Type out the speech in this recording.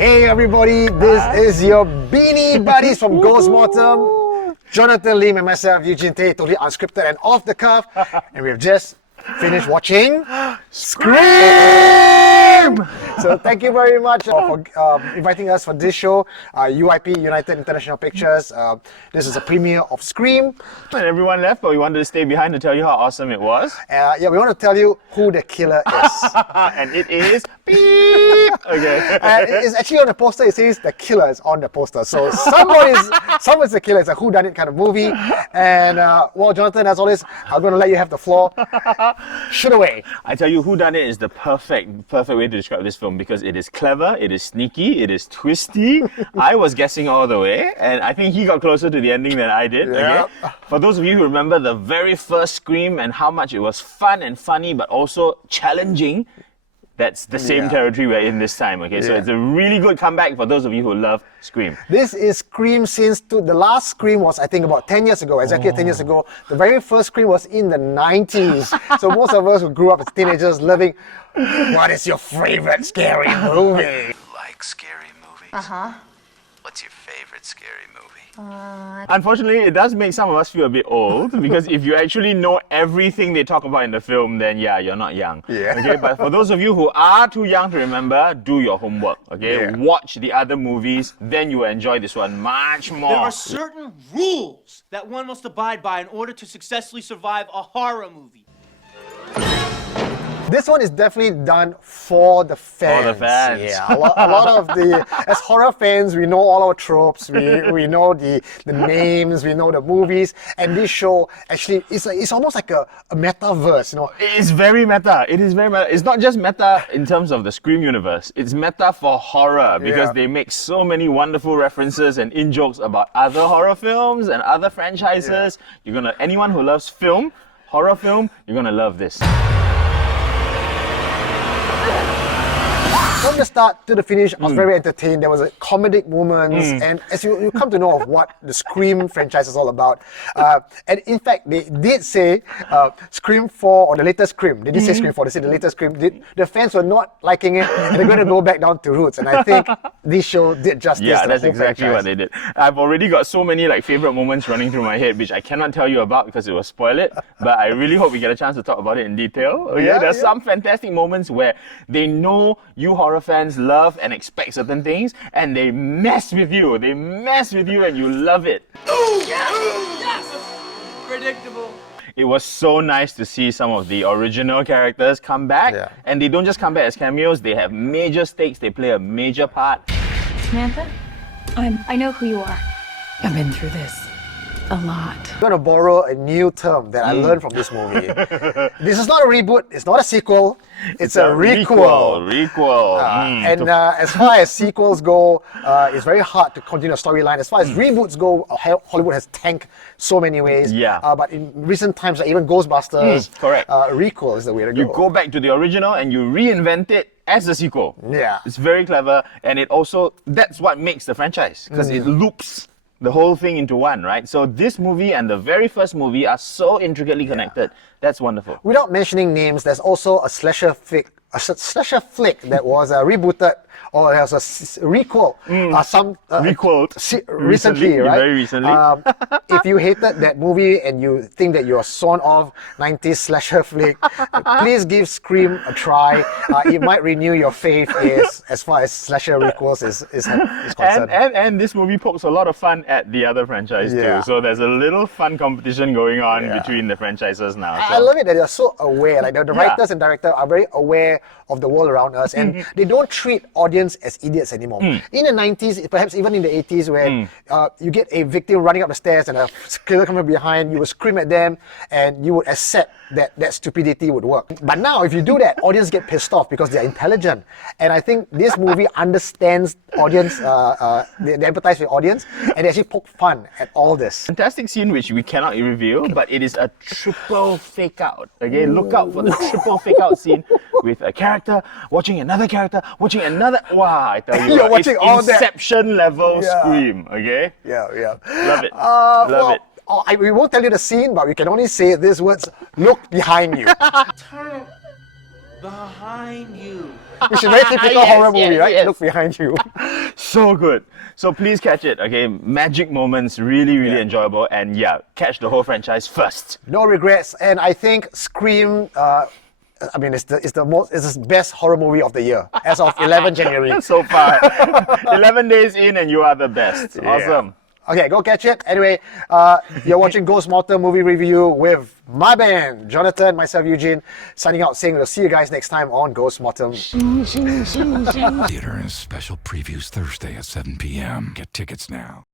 Hey everybody, this is your Beanie Buddies from Ghost-Mortem. Jonathan Lim and myself, Eugene Tay, totally unscripted and off the cuff. And we've just finished watching Scream! So thank you very much for inviting us for this show, UIP, United International Pictures. This is a premiere of Scream. And everyone left, but we wanted to stay behind to tell you how awesome it was. Yeah, we want to tell you who the killer is. And it is beep! Okay. It's actually on the poster, it says the killer is on the poster. So someone's the killer. It's a whodunit kind of movie. And well, Jonathan, as always, I'm going to let you have the floor. Shoot away. I tell you, whodunit is the perfect way to describe this film because it is clever, it is sneaky, it is twisty. I was guessing all the way, and I think he got closer to the ending than I did. Yeah. Okay? For those of you who remember the very first Scream and how much it was fun and funny, but also challenging, that's the same territory we're in this time, okay? So it's a really good comeback for those of you who love Scream. This is Scream since the last Scream was, I think, about 10 years ago, exactly 10 years ago. The very first Scream was in the 90s. So most of us who grew up as teenagers loving, what is your favorite scary movie? You like scary movies? Uh-huh. What's your favorite scary movie? Unfortunately, it does make some of us feel a bit old because if you actually know everything they talk about in the film, then yeah, you're not young. Yeah. Okay, but for those of you who are too young to remember, do your homework. Okay, Yeah. watch the other movies, then you will enjoy this one much more. There are certain rules that one must abide by in order to successfully survive a horror movie. This one is definitely done for the fans. For the fans. Yeah, a lot of the, as horror fans, we know all our tropes, we know the names, we know the movies, and this show actually it's almost like a metaverse, you know. It's very meta. It is very meta. It's not just meta in terms of the Scream universe. It's meta for horror because they make so many wonderful references and in-jokes about other horror films and other franchises. Anyone who loves film, horror film, you're gonna love this. From the start to the finish, I was very entertained. There was a comedic moments, and as you come to know of what the Scream franchise is all about. And in fact, they did say Scream 4 or the latest Scream. They did say Scream 4. They said the latest Scream. The fans were not liking it, and they're going to go back down to roots. And I think this show did justice. Yeah, to the that's whole exactly franchise. what they did. I've already got so many favorite moments running through my head, which I cannot tell you about because it will spoil it. But I really hope we get a chance to talk about it in detail. Okay? There's some fantastic moments where they know you horror fans love and expect certain things, and they mess with you. They mess with you, and you love it. Yes! Predictable. It was so nice to see some of the original characters come back, and they don't just come back as cameos. They have major stakes. They play a major part. Samantha? I know who you are. I've been through this a lot. I'm going to borrow a new term that I learned from this movie. This is not a reboot. It's not a sequel. It's a requel. And as far as sequels go, it's very hard to continue a storyline. As far as reboots go, Hollywood has tanked so many ways. Yeah. But in recent times, even Ghostbusters, correct. requel is the way to go. You go back to the original and you reinvent it as a sequel. Yeah. It's very clever, and that's what makes the franchise, because it loops the whole thing into one, right? So this movie and the very first movie are so intricately connected. That's wonderful. Without mentioning names, there's also a slasher flick that was rebooted, or there was a requel. Recently, right? Very recently. If you hated that movie and you think that you're sworn off 90s slasher flick, please give Scream a try. It might renew your faith as far as slasher requels is concerned. And this movie pokes a lot of fun at the other franchise too. So there's a little fun competition going on between the franchises now. I love it that they're so aware. Like the writers and director are very aware of the world around us, and they don't treat audience as idiots anymore. In the 90s, perhaps even in the 80s, where you get a victim running up the stairs and a killer coming behind, you would scream at them and you would accept that stupidity would work. But now, if you do that, audience get pissed off because they're intelligent. And I think this movie understands audience, they empathize with audience, and they actually poke fun at all this. Fantastic scene which we cannot reveal, but it is a triple fake out. Okay, look out for the triple fake out scene with a character watching another character watching another. Wow, I tell you, You're watching it's all Inception level Scream. Okay, Yeah. love it, love it. We won't tell you the scene, but we can only say these words: look behind you. Turn behind you. which is a very typical Yes, horror movie, yes, right? yes. Look behind you. So good. So please catch it, okay? Magic moments, really, really enjoyable. And yeah, catch the whole franchise first. No regrets, and I think Scream. I mean, it's the best horror movie of the year as of 11 January. So far, 11 days in and you are the best. Awesome. Okay, go catch it. Anyway, you're watching Ghost-Mortem movie review with my band, Jonathan, myself, Eugene, signing out saying we'll see you guys next time on Ghost-Mortem. Theater and special previews Thursday at 7 p.m. Get tickets now.